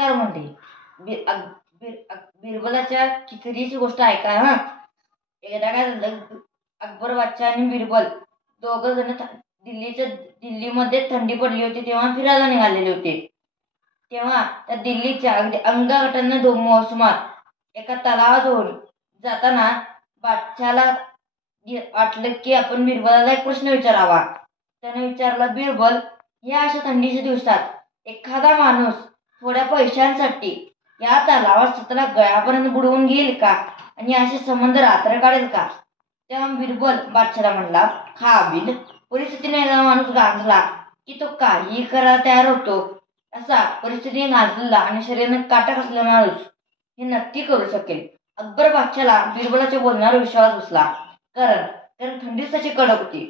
तर म्हणते बिरबलाच्या खिचडीची गोष्ट ऐका हा. एकदा काय झालं, अकबर बादशाह आणि बिरबल दोघं जण दिल्लीमध्ये थंडी पडली होती तेव्हा फिरायला निघालेले होते. तेव्हा त्या दिल्लीच्या अगदी अंगागटांना मोसमात एका तलावाजवळ जाताना बादशाला वाटलं की आपण बिरबलाला एक प्रश्न विचारावा. त्याने विचारला, बिरबल, या अशा थंडीच्या दिवसात एखादा माणूस थोड्या पैशांसाठी या तलावात स्वतःला गळ्यापर्यंत बुडवून घेईल का आणि असे संबंध रात्र काढेल का? तेव्हा बिरबल बादशाला म्हणला, खाबिद, परिस्थितीने एकदा माणूस गांजला की तो काही करायला तयार होतो. असा परिस्थितीने गांजलेला आणि शरीराने काटा असलेला माणूस हे नक्की करू शकेल. अकबर बादशाला बिरबलाच्या बोलण्यावर विश्वास बसला, कारण थंडीच तशी कडक होती.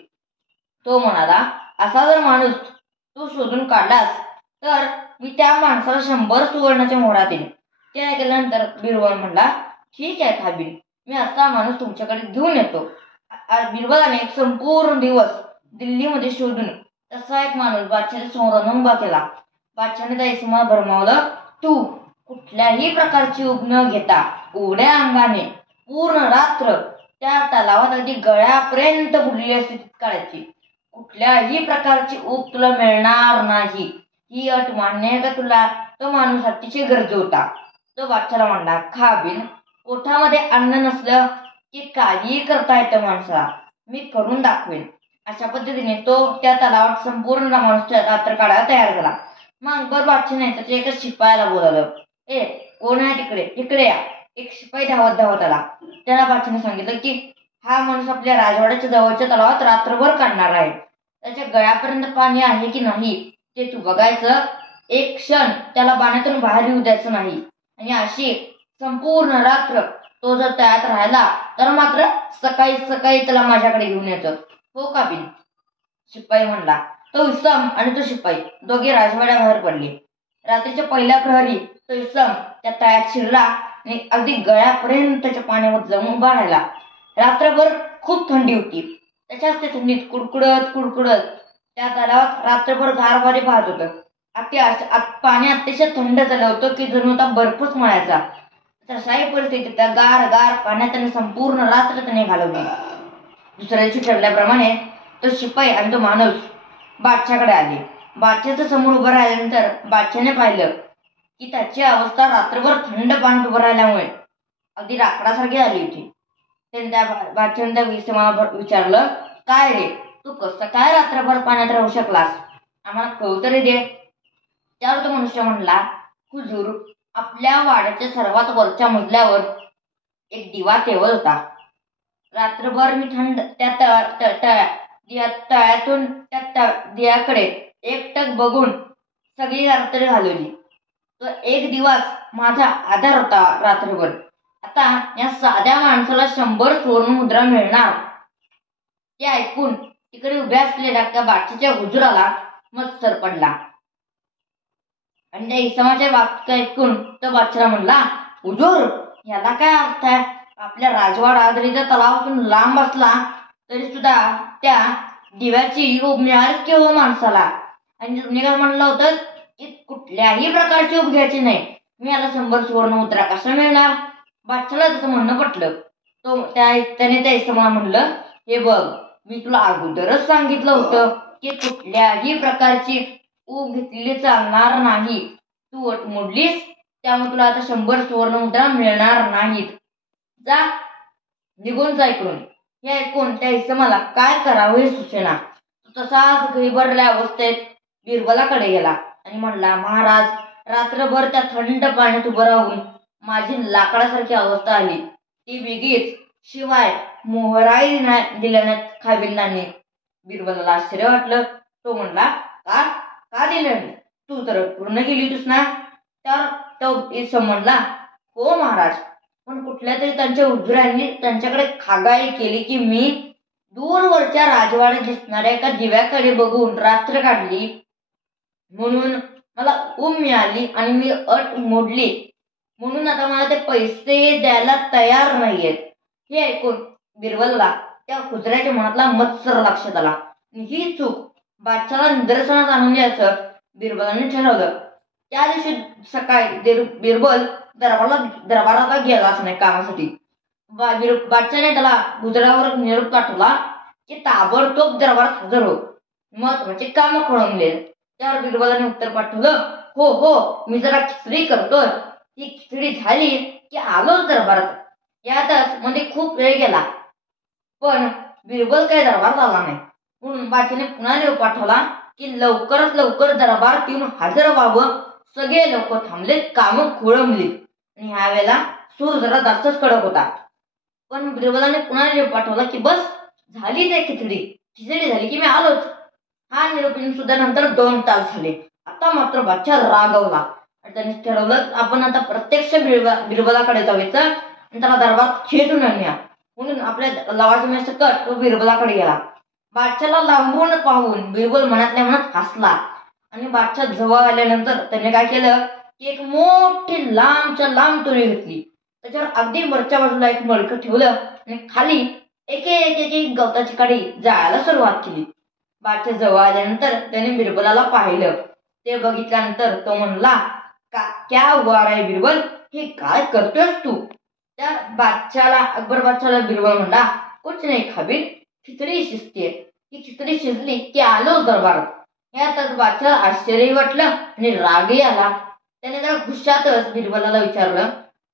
तो म्हणाला, असा जर माणूस तू शोधून काढलास तर मी त्या माणसाला 100 सुवर्णाच्या मोहरात देईन. ते ऐकल्यानंतर बिरबल म्हणला, ठीक आहे खाबिद, मी असा माणूस तुमच्याकडे घेऊन येतो. बिरबलाने एक संपूर्ण दिवस दिल्लीमध्ये शोधून तसा एक माणूस बादशाच्या समोर उभा केला. बादशाने त्या इसमाला भरमावलं, तू कुठल्याही प्रकारची उब न घेता उघड्या अंगाने पूर्ण रात्र त्या तलावात अगदी गळ्यापर्यंत बुडलेली स्थितीत काढायची. कुठल्याही प्रकारची ऊब तुला मिळणार नाही. ही अट मान्य आहे का तुला? तो माणूस अतिशय गरजू होता. तो बादशाला म्हणला, खाबिद, पोटामध्ये अन्न नसलं की काहीही करता येतं माणसाला. मी करून दाखवेन. अशा पद्धतीने तो त्या तलावात संपूर्ण माणूस रात्र काढायला तयार झाला. मग अकबर बादशाने त्याच्या एका शिपायाला बोलावलं. ए, कोण आहे तिकडे? इकडे या. एक शिपाई धावत आला. त्याला बादशाने सांगितलं की हा माणूस आपल्या राजवाड्याच्या जवळच्या तलावात रात्रभर काढणार आहे. त्याच्या गळ्यापर्यंत पाणी आहे की नाही ते तू बघायचं. एक क्षण त्याला पाण्यातून बाहेर येऊ द्यायचं नाही. आणि अशी संपूर्ण रात्र तो जर तयात राहिला तर मात्र सकाळी सकाळी त्याला माझ्याकडे घेऊन यायचं. हो काबिन, शिपाई म्हणला. तो इसम आणि तो शिपाई दोघे राजवाड्याबाहेर पडले. रात्रीच्या पहिल्या प्रहरी तो इसम त्या तळ्यात शिरला आणि अगदी गळ्यापर्यंत त्याच्या पाण्यावर जमून उभा राहिला. रात्रभर खूप थंडी होती. त्याच्याच त्या थंडीत कुडकुडत त्या तलावात रात्रभर गार वारे वाहत होतं. पाणी अतिशय थंड झालं होतं की जणू आता बर्फच मळायचा. तशाही परिस्थितीत त्या गार पाण्यात त्याने संपूर्ण रात्र त्याने घालवली. दुसऱ्या दिवशी ठरल्याप्रमाणे तो शिपाई आणि तो माणूस बादशाकडे आले. बादशाच्या समोर उभं राहिल्यानंतर बादशाने पाहिलं की त्याची अवस्था रात्रभर थंड पाण्यात उभं राहिल्यामुळे अगदी लाकडासारखी झाली होती. त्याने त्या बादशाने त्या इसमाला विचारलं, काय रे, तू कसं काय रात्रभर पाण्यात राहू शकलास? आम्हाला कळू तरी दे. त्यावर तो मनुष्य म्हणला, हुजूर, आपल्या वाड्याच्या सर्वात वरच्या मजल्यावर एक दिवा तेवत होता. रात्रभर मी थंड त्या तळ्यातून त्या दिव्याकडे एकटक बघून सगळी रात्र घालवली. तो एक दिवाच माझा आधार होता रात्रभर. आता या साध्या माणसाला 100 सुवर्ण मुद्रा मिळणार. ते ऐकून तिकडे उभ्या असलेल्या त्या बादशाच्या हुजुराला मत्सर पडला आणि त्या इसमाच्या वाक्य ऐकून तो बादशाला म्हणला, हुजूर, याला काय अर्थ आहे? आपल्या राजवाडा जरी त्या तलावातून लांब असला तरी सुद्धा त्या दिव्याची ऊब मिळाली की हो माणसाला. आणि तुम्ही काय म्हणलं होतं की कुठल्याही प्रकारची ऊब घ्यायची नाही. मी याला 100 सुवर्ण मुद्रा कसं मिळणार? बादशाला त्याचं म्हणणं पटलं. त्याने त्या इसमाला म्हणलं, हे बघ, मी तुला अगोदरच सांगितलं होतं की कुठल्याही प्रकारची ऊब घेतलेली चालणार नाही. तू अट मोडलीस, त्यामुळे तुला आता 100 सुवर्ण मुद्रा मिळणार नाहीत. जा, निघून जा इकडून. हे ऐकून त्या इसमाला काय करावं हे सुचेना. तो तसाच घाबरल्या अवस्थेत बिरबलाकडे गेला आणि म्हणला, महाराज, रात्रभर त्या थंड पाण्यात उभं राहून माझी लाकडासारखी अवस्था आली. ती वेगळीच, शिवाय मोहराही दिल्याने खाबिंदाने. बिरबलाला आश्चर्य वाटलं. तो म्हणला, का दिलं? तू तर पूर्ण केली होतीस ना? तर तो इसम म्हणला, हो महाराज, पण कुठल्या तरी त्यांच्या हुजुरांनी त्यांच्याकडे खागाई केली की मी दूरवरच्या राजवाड्यात दिसणाऱ्या एका दिव्याकडे बघून रात्र काढली, म्हणून मला ऊब मिळाली आणि मी अट मोडली, म्हणून आता मला ते पैसे द्यायला तयार नाहीयेत. हे ऐकून बिरबलला त्या हुजऱ्याच्या मनातला मत्सर लक्षात आला. ही चूक बादशाला निदर्शनास आणून द्यायचं बिरबलाने ठरवलं. त्या दिवशी सकाळी बिरबल दरबाराला गेलाच नाही कामासाठी. बादशाने त्याला गुजरावर निरोप पाठवला की ताबडतोब दरबारात हजर हो, महत्वाचे काम खोळंबले. त्यावर बिरबलाने उत्तर पाठवलं, हो हो, मी जरा खिचडी करतोय. ती खिचडी झाली की आलोच दरबारात. यातच मध्ये खूप वेळ गेला, पण बिरबल काही दरबारात आला नाही. म्हणून बादशाने पुन्हा निरोप पाठवला की लवकरात लवकर दरबारात येऊन हजर व्हावं. सगळे लोक थांबले, कामं खोळंबली आणि ह्या वेळेला सूर जरा जास्तच कडक होता. पण बिरबलाने पुन्हा निरोप पाठवला की बस झाली ते खिचडी झाली की मी आलोच. हा निरोप सुद्धा नंतर 2 तास झाले. आता मात्र बादशाह रागवला आणि त्याने ठरवलं आपण आता प्रत्यक्ष बिरबलाकडे जायचं आणि त्याला दरबारात खेचून आणूया. म्हणून आपल्या लवाजम्यासकट तो बिरबलाकडे गेला. बादशाला लांबून पाहून बिरबल मनातल्या मनात हसला आणि बादशाह जवळ आल्यानंतर त्याने काय केलं की एक मोठी लांबच्या लांब तुरी घेतली. त्याच्यावर अगदी वरच्या बाजूला एक मडकं ठेवलं आणि खाली एक एक एक एक गवताची काडी जाळायला सुरुवात केली. बादशाह जवळ आल्यानंतर त्याने बिरबलाला पाहिलं. ते बघितल्यानंतर तो म्हणला, क्या हुआ रे बिरबल, हे काय करतोयस तू? त्या अकबर बादशाला बिरबल म्हणला, कुछ नाही खाबीर, खिचडी शिजतीये. ही खिचडी शिजली की आलोच दरबारात. यातच बादशाला आश्चर्य वाटलं आणि रागही आला. त्याने त्या गुस्सातच बिरबलाला विचारलं,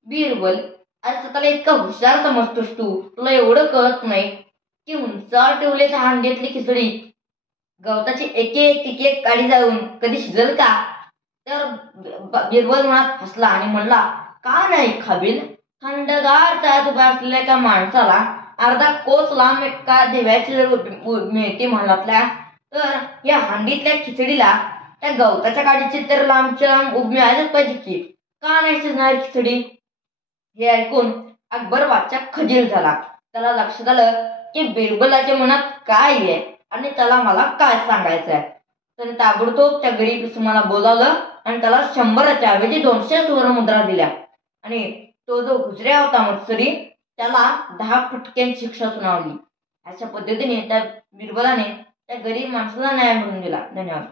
बिरबल, आज स्वतःला इतका हुशार समजतोस तू, तुला एवढं कळत नाही की उंचावर ठेवले त्या हांडीतली खिचडी गवताची एक एक काडी जाऊन कधी शिजल का? तर बिरबल मनात हसला आणि म्हणला, का नाही खाबील, थंडगार त्यात उभ्या असलेल्या एका माणसाला अर्धा कोस लांब एका दिव्याची जर मिळते म्हणातल्या, तर या हांडीतल्या खिचडीला त्या गवताच्या काडीची तर लांबच्या लांब उभी मिळालीच पाहिजे की, का नाही शिजणार खिचडी? हे ऐकून अकबर बादशाह खजील झाला. त्याला लक्षात आलं की बिरबलाच्या मनात काय आहे आणि त्याला मला काय सांगायचं आहे. त्याने ताबडतोब त्या गरीब कुसुमाला बोलावलं आणि त्याला 100च्या ऐवजी 200 सुवर्णमुद्रा दिल्या आणि तो जो गुजऱ्या होता मत्सरी त्याला 10 फटक्यांची शिक्षा सुनावली. अशा पद्धतीने त्या बिरबलाने त्या गरीब माणसाला न्याय मिळवून दिला. धन्यवाद.